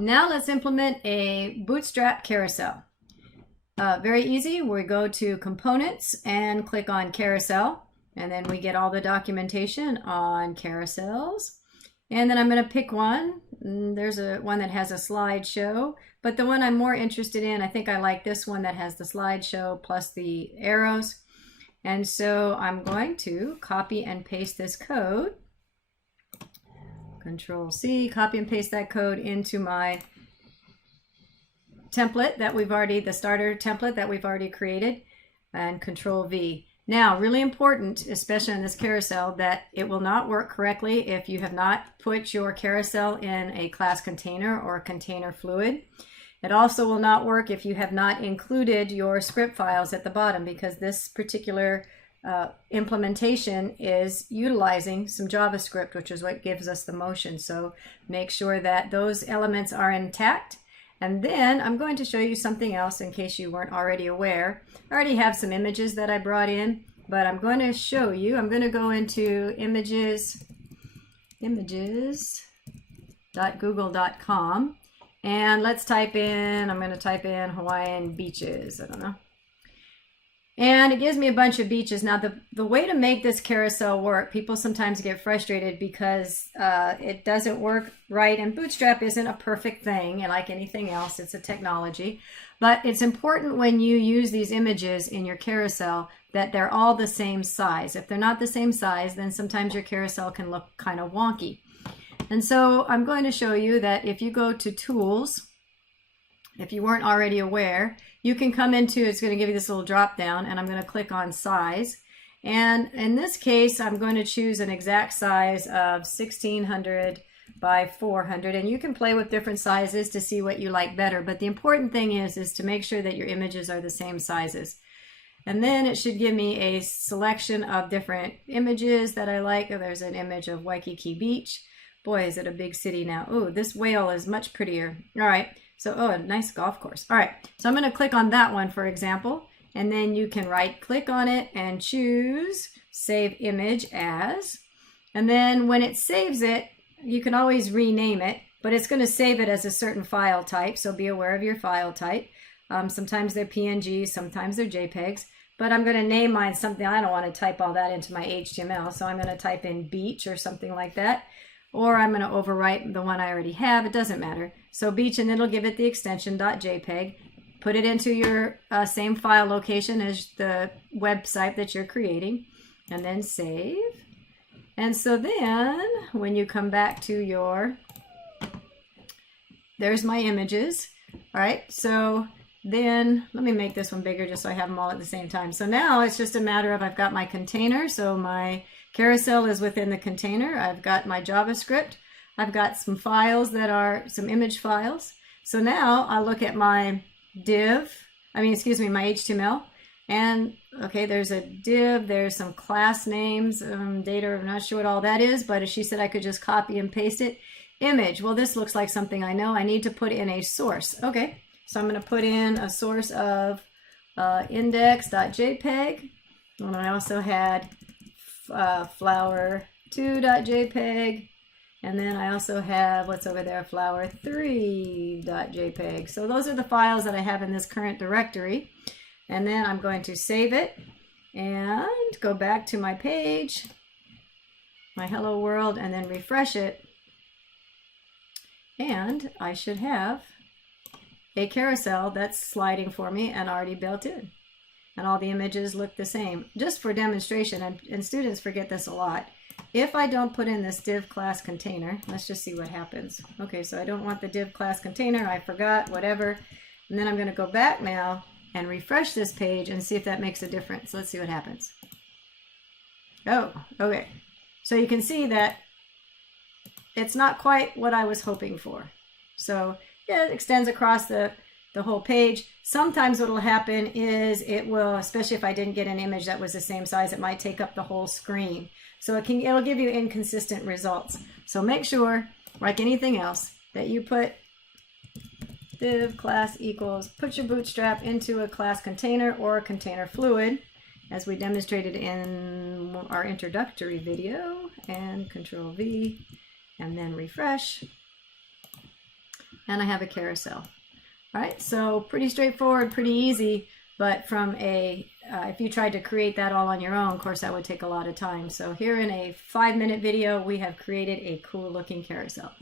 Now let's implement a Bootstrap Carousel. Very easy. We go to Components and click on Carousel, and then we get all the documentation on carousels. And then I'm going to pick one. There's one that has a slideshow, but the one I'm more interested in, I think I like this one that has the slideshow plus the arrows. And so I'm going to copy and paste this code. Control C, copy and paste that code into my template that we've already, the starter template that we've already created, and Control V. Now, really important, especially in this carousel, that it will not work correctly if you have not put your carousel in a class container or a container fluid. It also will not work if you have not included your script files at the bottom, because this particular implementation is utilizing some JavaScript, which is what gives us the motion. So make sure that those elements are intact. And then I'm going to show you something else in case you weren't already aware. I already have some images that I brought in, but I'm going to show you. I'm going to go into images.google.com, and let's type in, I'm going to type in Hawaiian beaches. I don't know. And it gives me a bunch of beaches. Now, the way to make this carousel work, people sometimes get frustrated because it doesn't work right. And Bootstrap isn't a perfect thing, and like anything else, it's a technology. But it's important when you use these images in your carousel that they're all the same size. If they're not the same size, then sometimes your carousel can look kind of wonky. And so I'm going to show you that if you go to Tools, if you weren't already aware, you can come into, it's going to give you this little drop down, and I'm going to click on size. And in this case, I'm going to choose an exact size of 1600 by 400, and you can play with different sizes to see what you like better. But the important thing is to make sure that your images are the same sizes. And then it should give me a selection of different images that I like. Oh, there's an image of Waikiki Beach. Boy, is it a big city now. Oh, this whale is much prettier. All right. So, oh, a nice golf course. All right, so I'm going to click on that one, for example, and then you can right-click on it and choose Save Image As. And then when it saves it, you can always rename it, but it's going to save it as a certain file type, so be aware of your file type. Sometimes they're PNGs, sometimes they're JPEGs, but I'm going to name mine something. I don't want to type all that into my HTML, so I'm going to type in beach or something like that. Or I'm going to overwrite the one I already have. It doesn't matter. So beach, and it'll give it the extension .jpeg. Put it into your same file location as the website that you're creating, and then save. And so then when you come back to your, there's my images. All right, so then let me make this one bigger just so I have them all at the same time. So now it's just a matter of, I've got my container, so my carousel is within the container. I've got my JavaScript. I've got some files that are some image files. So now I'll look at my my HTML. And okay, there's a div, there's some class names, data, I'm not sure what all that is, but she said I could just copy and paste it. Image, well, this looks like something I know. I need to put in a source. Okay, so I'm going to put in a source of index.jpg. And I also had flower2.jpg, and then I also have, what's over there, flower3.jpg. So those are the files that I have in this current directory. And then I'm going to save it and go back to my page, my hello world, and then refresh it. And I should have a carousel that's sliding for me and already built in. And all the images look the same. Just for demonstration, and students forget this a lot. If I don't put in this div class container, let's just see what happens. Okay, so I don't want the div class container, I forgot, whatever. And then I'm going to go back now and refresh this page and see if that makes a difference. Let's see what happens. Oh, okay. So you can see that it's not quite what I was hoping for. So yeah, it extends across the whole page. Sometimes what will happen is it will, especially if I didn't get an image that was the same size, it might take up the whole screen. So it'll give you inconsistent results. So make sure, like anything else, that you put div class equals, put your Bootstrap into a class container or a container fluid, as we demonstrated in our introductory video, and Control V, and then refresh. and I have a carousel. All right, so pretty straightforward, pretty easy, but from if you tried to create that all on your own, of course, that would take a lot of time. So here in a 5-minute video, we have created a cool looking carousel.